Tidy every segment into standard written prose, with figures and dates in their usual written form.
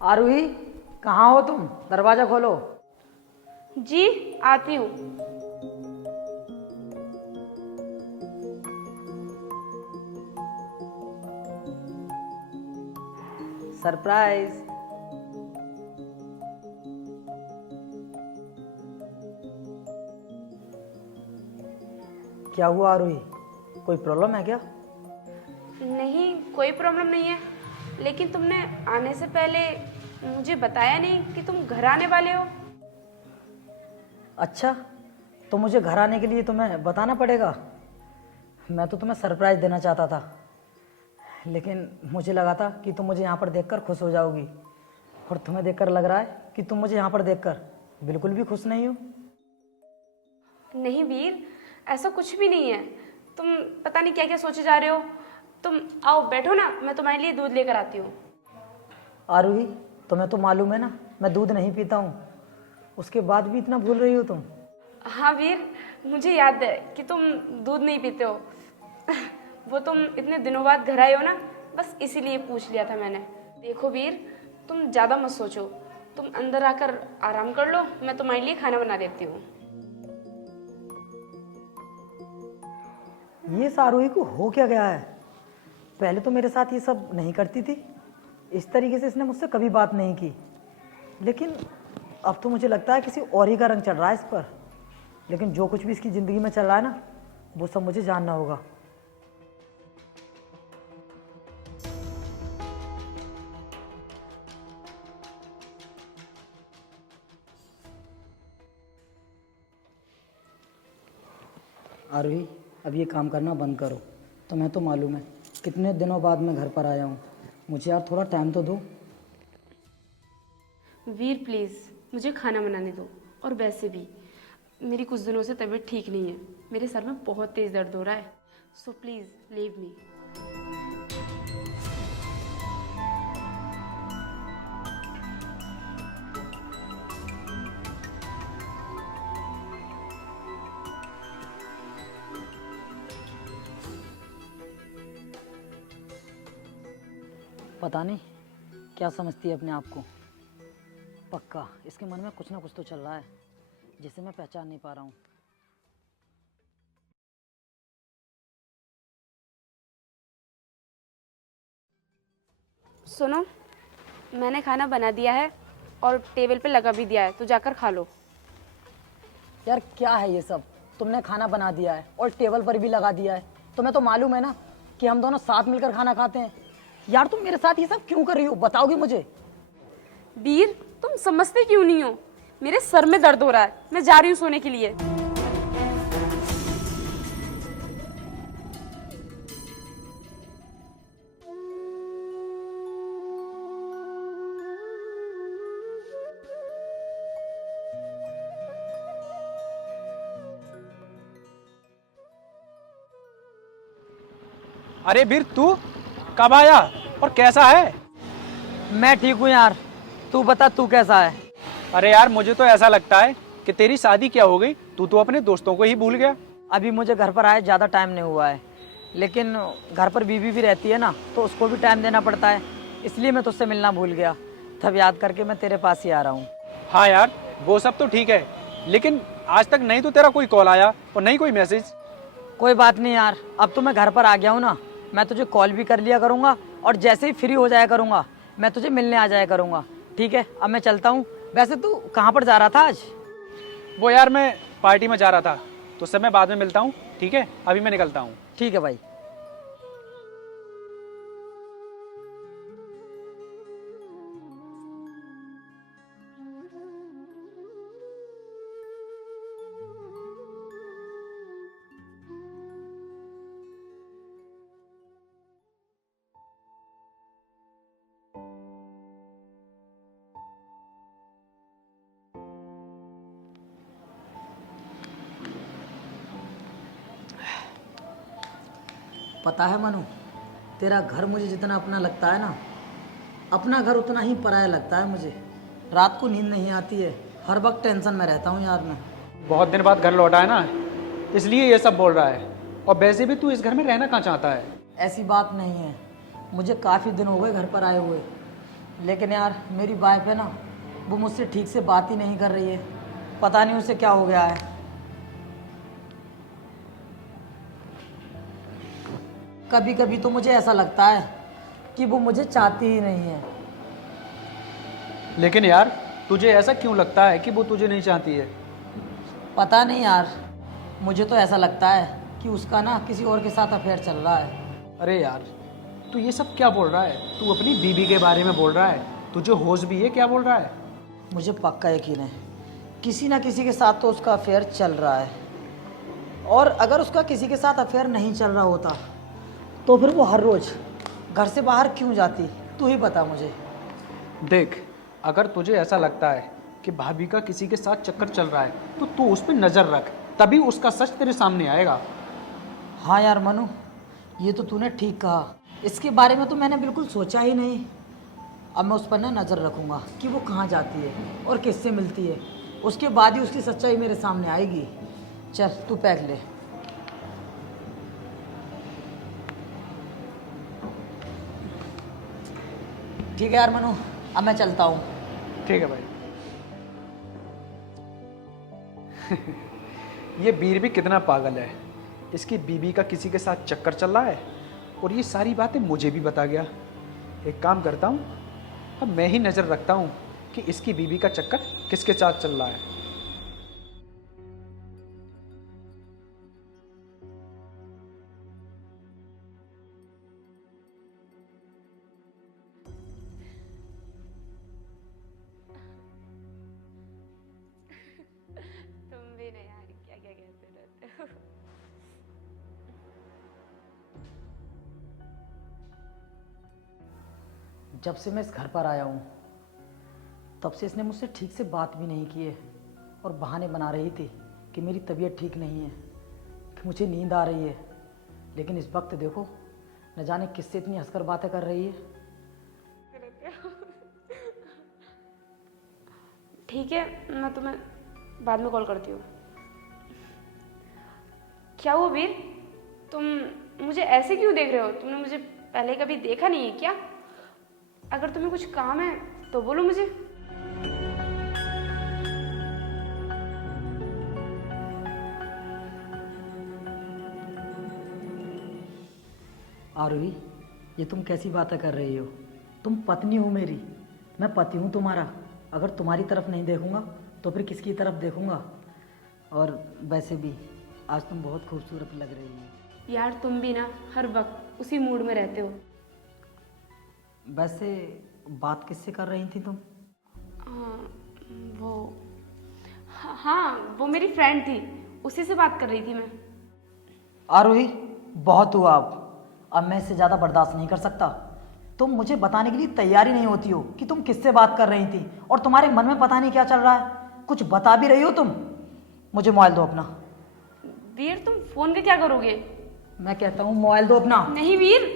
आरूही, कहाँ हो तुम? दरवाजा खोलो। जी आती हूँ। सरप्राइज। क्या हुआ आरूही, कोई प्रॉब्लम है क्या? नहीं, कोई प्रॉब्लम नहीं है, लेकिन तुमने आने से पहले मुझे बताया नहीं कि तुम घर आने वाले हो। अच्छा, तो मुझे घर आने के लिए तुम्हें बताना पड़ेगा। मैं तो तुम्हें सरप्राइज देना चाहता था, लेकिन मुझे लगा था कि तुम मुझे यहाँ पर देखकर खुश हो जाओगी, और तुम्हें देखकर लग रहा है कि तुम मुझे यहाँ पर देखकर बिल्कुल भी खुश नहीं हो। नहीं वीर, ऐसा कुछ भी नहीं है। तुम पता नहीं क्या क्या सोचे जा रहे हो। तुम आओ बैठो ना, मैं तुम्हारे लिए दूध लेकर आती हूँ। आरूही, तुम्हें तो मालूम है ना मैं दूध नहीं पीता हूँ, उसके बाद भी इतना भूल रही हो तुम। हाँ वीर, मुझे याद है कि तुम दूध नहीं पीते हो। वो तुम इतने दिनों बाद घर आए हो ना, बस इसीलिए पूछ लिया था मैंने। देखो वीर, तुम ज़्यादा मत सोचो, तुम अंदर आकर आराम कर लो, मैं तुम्हारे लिए खाना बना देती हूँ। ये आरूही को हो क्या गया है? पहले तो मेरे साथ ये सब नहीं करती थी, इस तरीके से इसने मुझसे कभी बात नहीं की, लेकिन अब तो मुझे लगता है किसी और ही का रंग चढ़ रहा है इस पर। लेकिन जो कुछ भी इसकी ज़िंदगी में चल रहा है ना, वो सब मुझे जानना होगा। आरूही, अब ये काम करना बंद करो। तुम्हें तो मालूम है कितने दिनों बाद मैं घर पर आया हूँ, मुझे यार थोड़ा टाइम तो दो। वीर प्लीज़, मुझे खाना बनाने दो। और वैसे भी मेरी कुछ दिनों से तबीयत ठीक नहीं है, मेरे सर में बहुत तेज़ दर्द हो रहा है। So please leave me. पता नहीं क्या समझती है अपने आप को। पक्का इसके मन में कुछ ना कुछ तो चल रहा है जिसे मैं पहचान नहीं पा रहा हूँ। सुनो, मैंने खाना बना दिया है और टेबल पे लगा भी दिया है, तो जाकर खा लो। यार क्या है ये सब? तुमने खाना बना दिया है और टेबल पर भी लगा दिया है। तुम्हें तो मालूम है ना कि हम दोनों साथ मिलकर खाना खाते हैं। यार तुम मेरे साथ ये सब क्यों कर रही हो, बताओगी मुझे? वीर, तुम समझते क्यों नहीं हो? मेरे सर में दर्द हो रहा है, मैं जा रही हूँ सोने के लिए। अरे वीर, तू कब आया और कैसा है? मैं ठीक हूँ यार, तू बता तू कैसा है? अरे यार, मुझे तो ऐसा लगता है कि तेरी शादी क्या हो गई, तू तो अपने दोस्तों को ही भूल गया। अभी मुझे घर पर आए ज़्यादा टाइम नहीं हुआ है, लेकिन घर पर बीवी भी रहती है ना, तो उसको भी टाइम देना पड़ता है, इसलिए मैं तुझसे मिलना भूल गया। तब याद करके मैं तेरे पास ही आ रहा हूँ। हाँ यार, वो सब तो ठीक है, लेकिन आज तक नहीं तो तेरा कोई कॉल आया और नहीं कोई मैसेज। कोई बात नहीं यार, अब तो मैं घर पर आ गया हूँ ना, मैं तुझे कॉल भी कर लिया करूँगा, और जैसे ही फ्री हो जाया करूँगा मैं तुझे मिलने आ जाया करूँगा। ठीक है, अब मैं चलता हूँ। वैसे तू कहाँ पर जा रहा था आज? वो यार, मैं पार्टी में जा रहा था, तो उससे मैं बाद में मिलता हूँ। ठीक है, अभी मैं निकलता हूँ। ठीक है भाई। पता है मनु, तेरा घर मुझे जितना अपना लगता है ना, अपना घर उतना ही पराया लगता है मुझे। रात को नींद नहीं आती है, हर वक्त टेंशन में रहता हूँ यार मैं। बहुत दिन बाद घर लौटा है ना, इसलिए ये सब बोल रहा है। और वैसे भी तू इस घर में रहना कहाँ चाहता है? ऐसी बात नहीं है, मुझे काफ़ी दिन हो गए घर पर आए हुए, लेकिन यार मेरी वाइफ है ना, वो मुझसे ठीक से बात ही नहीं कर रही है। पता नहीं उसे क्या हो गया है। कभी कभी तो मुझे ऐसा लगता है कि वो मुझे चाहती ही नहीं है। लेकिन यार तुझे ऐसा क्यों लगता है कि वो तुझे नहीं चाहती है? पता नहीं यार, मुझे तो ऐसा लगता है कि उसका ना किसी और के साथ अफेयर चल रहा है। अरे यार तू ये सब क्या बोल रहा है? तू अपनी बीबी के बारे में बोल रहा है, तुझे होश भी है क्या बोल रहा है? मुझे पक्का यकीन है किसी ना किसी के साथ तो उसका अफेयर चल रहा है। और अगर उसका किसी के साथ अफेयर नहीं चल रहा होता तो फिर वो हर रोज़ घर से बाहर क्यों जाती, तू ही बता मुझे। देख, अगर तुझे ऐसा लगता है कि भाभी का किसी के साथ चक्कर चल रहा है तो तू उस पर नज़र रख, तभी उसका सच तेरे सामने आएगा। हाँ यार मनु, ये तो तूने ठीक कहा, इसके बारे में तो मैंने बिल्कुल सोचा ही नहीं। अब मैं उस पर ना नज़र रखूँगा कि वो कहाँ जाती है और किससे मिलती है, उसके बाद ही उसकी सच्चाई मेरे सामने आएगी। चल तू पैक ले। ठीक है यार मनु, अब मैं चलता हूँ। ठीक है भाई। ये वीर भी कितना पागल है, इसकी बीबी का किसी के साथ चक्कर चल रहा है और ये सारी बातें मुझे भी बता गया। एक काम करता हूँ, अब मैं ही नज़र रखता हूँ कि इसकी बीबी का चक्कर किसके साथ चल रहा है। तुम भी ना यार, क्या क्या कहते रहते हो। जब से मैं इस घर पर आया हूँ तब से इसने मुझसे ठीक से बात भी नहीं की है और बहाने बना रही थी कि मेरी तबीयत ठीक नहीं है, कि मुझे नींद आ रही है। लेकिन इस वक्त देखो, न जाने किससे इतनी हंसकर बातें कर रही है। ठीक है, मैं तुम्हें बाद में कॉल करती हूँ। क्या हुआ वीर, तुम मुझे ऐसे क्यों देख रहे हो? तुमने मुझे पहले कभी देखा नहीं है क्या? अगर तुम्हें कुछ काम है तो बोलो मुझे। आरोही, ये तुम कैसी बातें कर रही हो? तुम पत्नी हो मेरी, मैं पति हूँ तुम्हारा। अगर तुम्हारी तरफ नहीं देखूंगा तो फिर किसकी तरफ देखूंगा? और वैसे भी आज तुम बहुत खूबसूरत लग रही हो। यार तुम भी ना हर वक्त उसी मूड में रहते हो। वैसे बात किससे कर रही थी तुम? वो हाँ, वो मेरी फ्रेंड थी, उसी से बात कर रही थी मैं। आरोही, बहुत हुआ अब मैं इससे ज़्यादा बर्दाश्त नहीं कर सकता। तुम मुझे बताने के लिए तैयार ही नहीं होती हो कि तुम किससे बात कर रही थी, और तुम्हारे मन में पता नहीं क्या चल रहा है। कुछ बता भी रही हो तुम? मुझे मोबाइल दो अपना। वीर तुम फोन का क्या करोगे? मैं कहता हूँ मोबाइल दो अपना। नहीं वीर।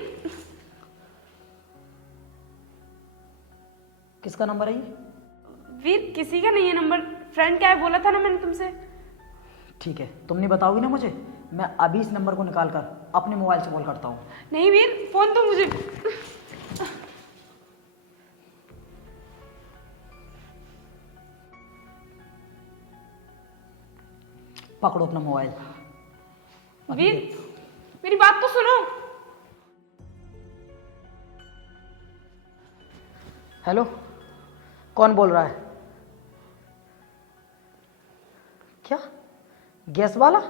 किसका नंबर है ये? वीर किसी का नहीं है नंबर, फ्रेंड का है, बोला था ना मैंने तुमसे। ठीक है, तुम नहीं बताओगी ना मुझे, मैं अभी इस नंबर को निकाल कर अपने मोबाइल से कॉल करता हूँ। नहीं वीर, फोन तो मुझे। पकड़ो अपना मोबाइल। वीर मेरी बात तो सुनो। हेलो, कौन बोल रहा है? क्या गैस वाला?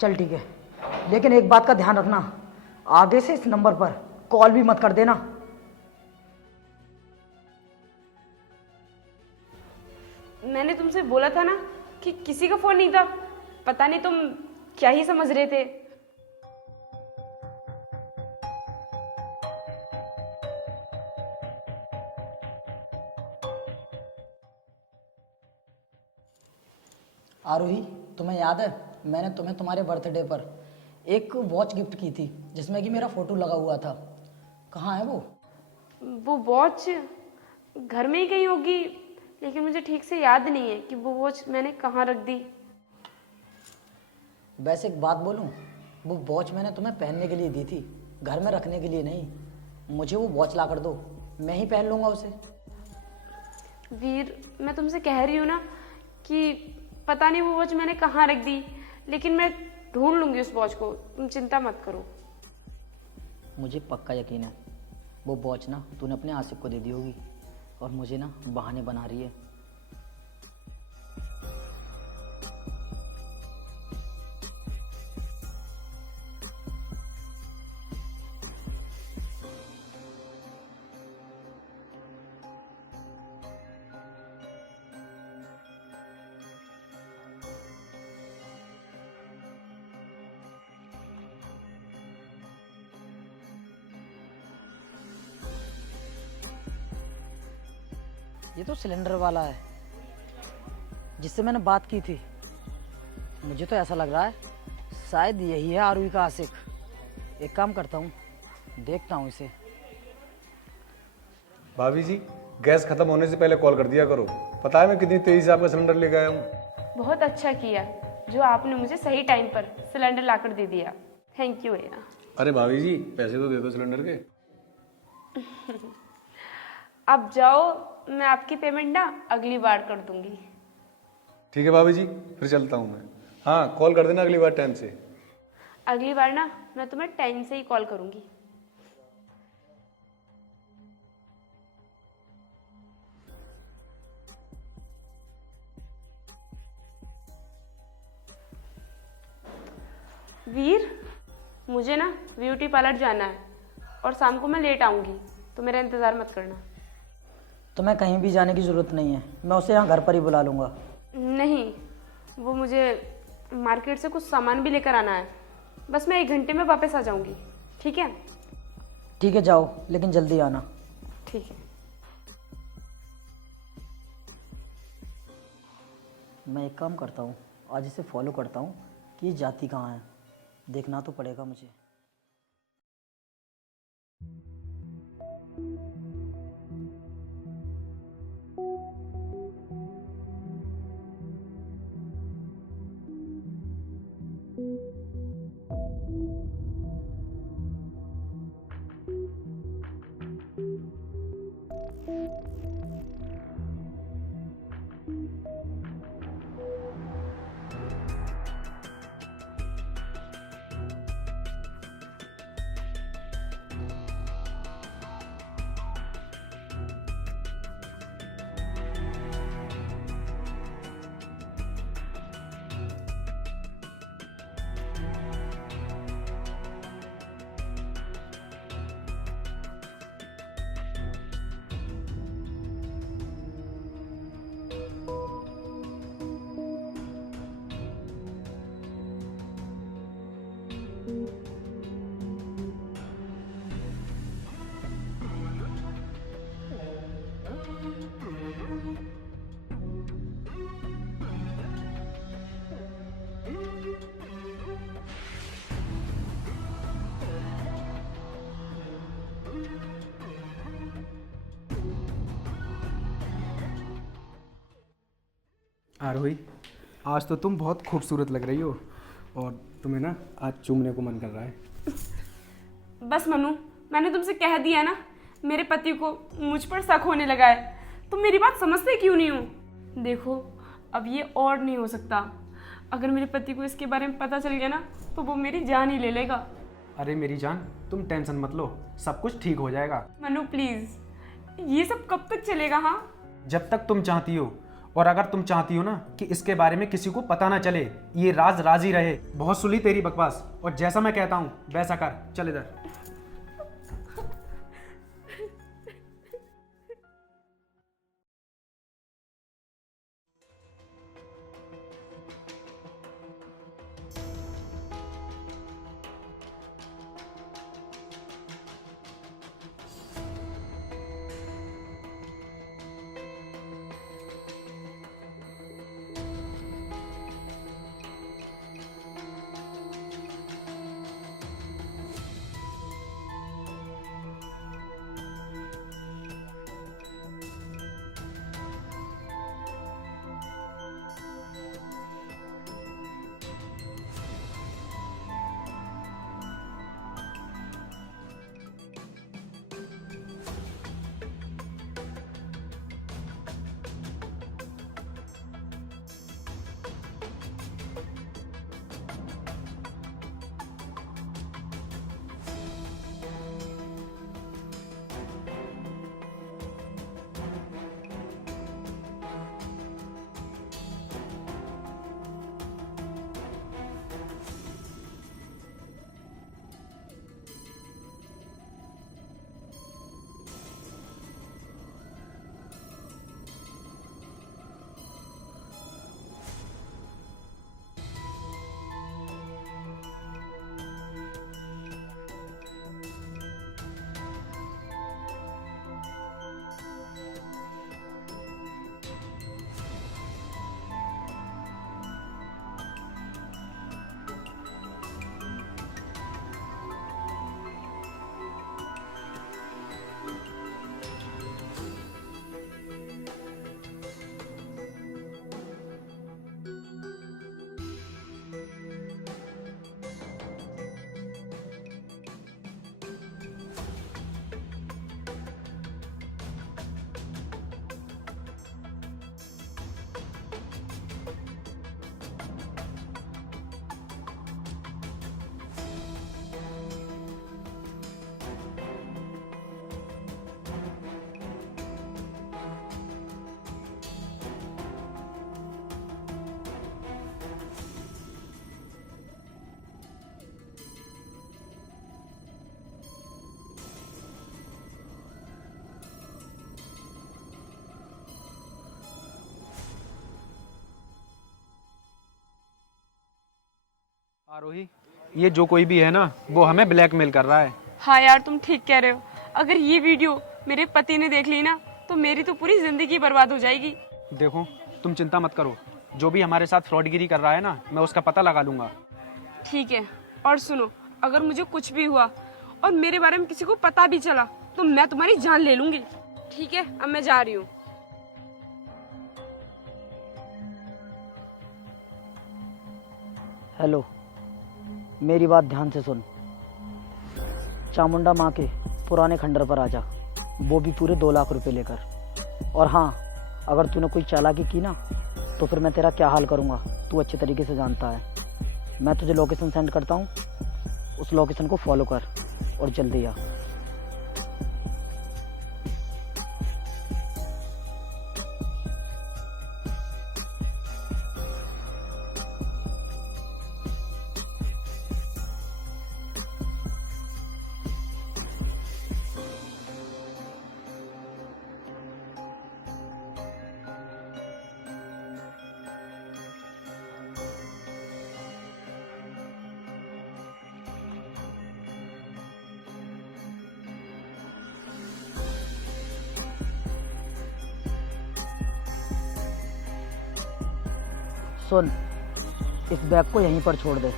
चल ठीक है, लेकिन एक बात का ध्यान रखना, आगे से इस नंबर पर कॉल भी मत कर देना। मैंने तुमसे बोला था ना कि किसी का फोन नहीं था। पता नहीं तुम क्या ही समझ रहे थे। आरोही, तुम्हें याद है मैंने तुम्हें तुम्हारे बर्थडे पर एक वॉच गिफ्ट की थी जिसमें कि मेरा फोटो लगा हुआ था। कहाँ है वो? वो वॉच घर में ही कहीं होगी, लेकिन मुझे ठीक से याद नहीं है कि वो वॉच मैंने कहाँ रख दी। वैसे एक बात बोलूं, वो वॉच मैंने तुम्हें पहनने के लिए दी थी, घर में रखने के लिए नहीं। मुझे वो वॉच ला कर दो, मैं ही पहन लूँगा उसे। वीर, मैं तुमसे कह रही हूँ ना कि पता नहीं वो वॉच मैंने कहाँ रख दी, लेकिन मैं ढूंढ लूंगी उस वॉच को, तुम चिंता मत करो। मुझे पक्का यकीन है वो वॉच ना तूने अपने आसिफ को दे दी होगी और मुझे ना बहाने बना रही है। ये तो सिलेंडर वाला है जिससे मैंने बात की थी। मुझे तो ऐसा लग रहा है शायद यही है आरुई का आशिक। एक काम करता हूँ, देखता हूँ इसे। भाभी जी, गैस खत्म होने से पहले कॉल कर दिया करो। पता है मैं कितनी तेजी से आपका सिलेंडर लेके आया हूँ। बहुत अच्छा किया जो आपने मुझे सही टाइम पर सिलेंडर लाकर दे दिया। थैंक यू भैया। अरे भाभी जी, पैसे तो दे दो सिलेंडर के। अब जाओ, मैं आपकी पेमेंट ना अगली बार कर दूंगी। ठीक है भाभी जी, फिर चलता हूँ मैं। हाँ, कॉल कर देना अगली बार टाइम से। अगली बार ना मैं तुम्हें टाइम से ही कॉल करूंगी। वीर, मुझे ना ब्यूटी पार्लर जाना है और शाम को मैं लेट आऊंगी, तो मेरा इंतज़ार मत करना। तुम्हें कहीं भी जाने की ज़रूरत नहीं है, मैं उसे यहाँ घर पर ही बुला लूँगा। नहीं, वो मुझे मार्केट से कुछ सामान भी लेकर आना है। बस मैं 1 घंटे में वापस आ जाऊंगी, ठीक है? ठीक है, जाओ, लेकिन जल्दी आना। ठीक है। मैं एक काम करता हूँ, आज इसे फॉलो करता हूँ कि ये जाती कहाँ है। देखना तो पड़ेगा मुझे। आरोही, आज तो तुम बहुत खूबसूरत लग रही हो और तुम्हें ना आज चूमने को मन कर रहा है। बस मनु, मैंने तुमसे कह दिया ना, मेरे पति को मुझ पर शक होने लगा है। तुम मेरी बात समझते क्यों नहीं हो? देखो, अब ये और नहीं हो सकता। अगर मेरे पति को इसके बारे में पता चल गया ना, तो वो मेरी जान ही ले लेगा। अरे मेरी जान, तुम टेंशन मत लो, सब कुछ ठीक हो जाएगा। मनु प्लीज, ये सब कब तक चलेगा? हाँ, जब तक तुम चाहती हो, और अगर तुम चाहती हो ना कि इसके बारे में किसी को पता ना चले, ये राज राज ही रहे। बहुत सुनी तेरी बकवास, और जैसा मैं कहता हूँ वैसा कर। चल इधर। आरोही, ये जो कोई भी है ना, वो हमें ब्लैकमेल कर रहा है। हाँ यार, तुम ठीक कह रहे हो। अगर ये वीडियो मेरे पति ने देख ली ना, तो मेरी तो पूरी जिंदगी बर्बाद हो जाएगी। देखो, तुम चिंता मत करो, जो भी हमारे साथ फ्रॉडगिरी कर रहा है ना, मैं उसका पता लगा लूंगा। ठीक है, और सुनो, अगर मुझे कुछ भी हुआ और मेरे बारे में किसी को पता भी चला तो मैं तुम्हारी जान ले लूंगी। ठीक है, अब मैं जा रही हूँ। हेलो, मेरी बात ध्यान से सुन। चामुंडा माँ के पुराने खंडर पर आजा, वो भी पूरे 2 लाख रुपए लेकर। और हाँ, अगर तूने कोई चालाकी की ना, तो फिर मैं तेरा क्या हाल करूँगा तू अच्छे तरीके से जानता है। मैं तुझे लोकेशन सेंड करता हूँ, उस लोकेशन को फॉलो कर और जल्दी आ। सुन, इस बैग को यहीं पर छोड़ दे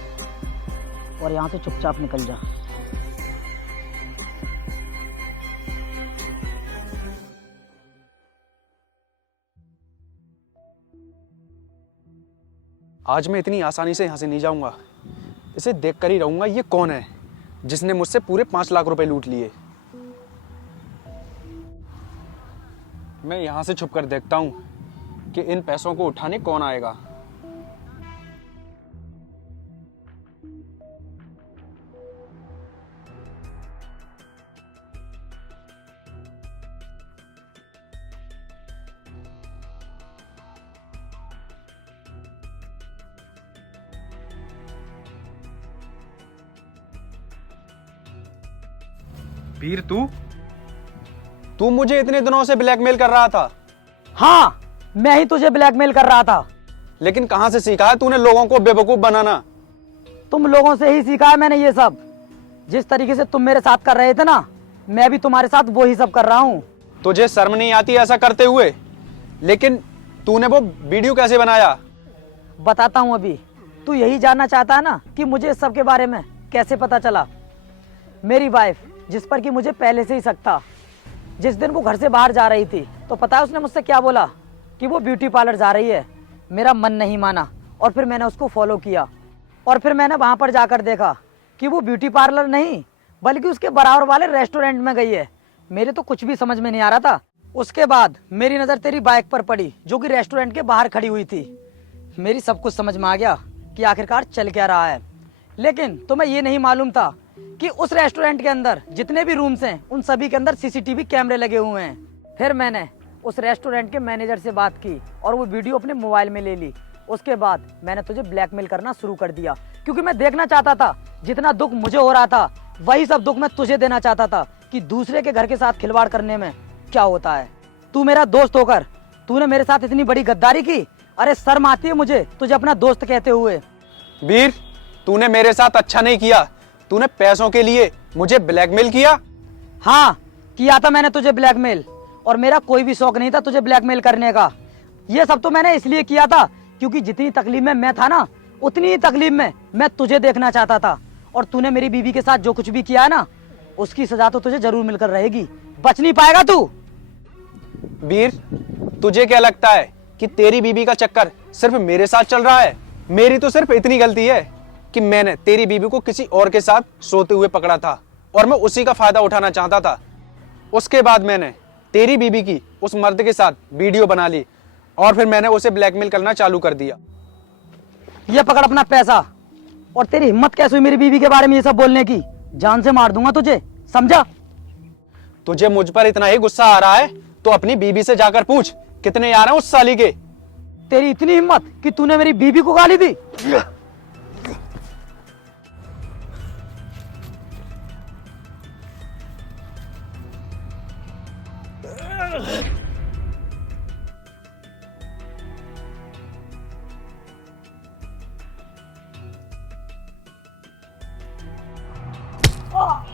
और यहाँ से चुपचाप निकल जा। आज मैं इतनी आसानी से यहाँ से नहीं जाऊंगा। इसे देख कर ही रहूंगा, ये कौन है जिसने मुझसे पूरे 5 लाख रुपए लूट लिए। मैं यहाँ से छुप कर देखता हूँ कि इन पैसों को उठाने कौन आएगा। वीर, तू मुझे इतने दिनों से ब्लैकमेल कर रहा था। हाँ, मैं ही तुझे ब्लैकमेल कर रहा था। लेकिन कहां से सीखा है तूने लोगों को बेवकूफ बनाना? तुम लोगों से ही सीखा है मैंने ये सब। जिस तरीके से तुम मेरे साथ कर रहे थे ना, मैं भी तुम्हारे साथ वो ही सब कर रहा हूँ। तुझे शर्म नहीं आती ऐसा करते हुए? लेकिन तूने वो वीडियो कैसे बनाया? बताता हूँ अभी। तू यही जानना चाहता है ना कि मुझे इस सब के बारे में कैसे पता चला। मेरी वाइफ, जिस पर कि मुझे पहले से ही शक था, जिस दिन वो घर से बाहर जा रही थी, तो पता है उसने मुझसे क्या बोला? कि वो ब्यूटी पार्लर जा रही है। मेरा मन नहीं माना और फिर मैंने उसको फॉलो किया और फिर मैंने वहां पर जाकर देखा कि वो ब्यूटी पार्लर नहीं बल्कि उसके बराबर वाले रेस्टोरेंट में गई है। मेरे तो कुछ भी समझ में नहीं आ रहा था। उसके बाद मेरी नज़र तेरी बाइक पर पड़ी जो कि रेस्टोरेंट के बाहर खड़ी हुई थी। मेरी सब कुछ समझ में आ गया कि आखिरकार चल क्या रहा है। लेकिन तुम्हें ये नहीं मालूम था कि उस रेस्टोरेंट के अंदर जितने भी रूम्स हैं उन सभी के अंदर सीसीटीवी कैमरे लगे हुए हैं। फिर मैंने उस रेस्टोरेंट के मैनेजर से बात की और वो वीडियो अपने मोबाइल में ले ली। उसके बाद मैंने तुझे ब्लैकमेल करना शुरू कर दिया, क्योंकि मैं देखना चाहता था जितना दुख मुझे हो रहा था वही सब दुख मैं तुझे देना चाहता था कि दूसरे के घर के साथ खिलवाड़ करने में क्या होता है। तू मेरा दोस्त होकर तूने मेरे साथ इतनी बड़ी गद्दारी की। अरे शर्म आती है मुझे तुझे अपना दोस्त कहते हुए। वीर, तूने मेरे साथ अच्छा नहीं किया। तूने पैसों के लिए मुझे ब्लैकमेल किया। हाँ, किया था मैंने तुझे ब्लैकमेल, और मेरा कोई भी शौक नहीं था तुझे ब्लैकमेल करने का। ये सब तो मैंने इसलिए किया था क्योंकि जितनी तकलीफ में मैं था ना, उतनी ही तकलीफ में मैं तुझे देखना चाहता था। और तूने मेरी बीवी के साथ जो कुछ भी किया है ना, उसकी सजा तो तुझे जरूर मिलकर रहेगी। बच नहीं पाएगा तू। वीर, तुझे क्या लगता है कि तेरी बीवी का चक्कर सिर्फ मेरे साथ चल रहा है? मेरी तो सिर्फ इतनी गलती है कि मैंने तेरी बीवी को किसी और के साथ सोते हुए पकड़ा था और मैं उसी का फायदा उठाना चाहता था। उसके बाद मैंने तेरी बीवी की उस मर्द के साथ वीडियो बना ली और फिर मैंने उसे ब्लैकमेल करना चालू कर दिया। ये पकड़ अपना पैसा। और तेरी हिम्मत कैसे हुई मेरी बीवी के बारे में ये सब बोलने की? जान से मार दूंगा तुझे, समझा? तुझे मुझ पर इतना ही गुस्सा आ रहा है तो अपनी बीवी से जाकर पूछ कितने यार हैं उस साली के। तेरी इतनी हिम्मत कि तूने मेरी बीवी को गाली दी? आ,